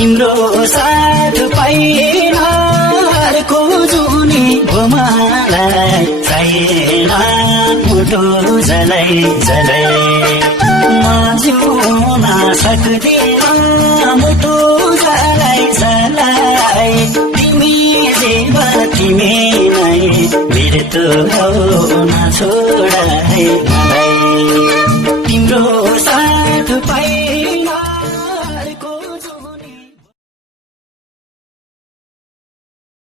तिम्रो साथ पाइन अर्को जुनी मलाई चाहिएन मुटु जलाई जलाई म जिउन सक्दिन मुटु जलाई जलाई तिमी जीवन तिमी नै मृत्यु हो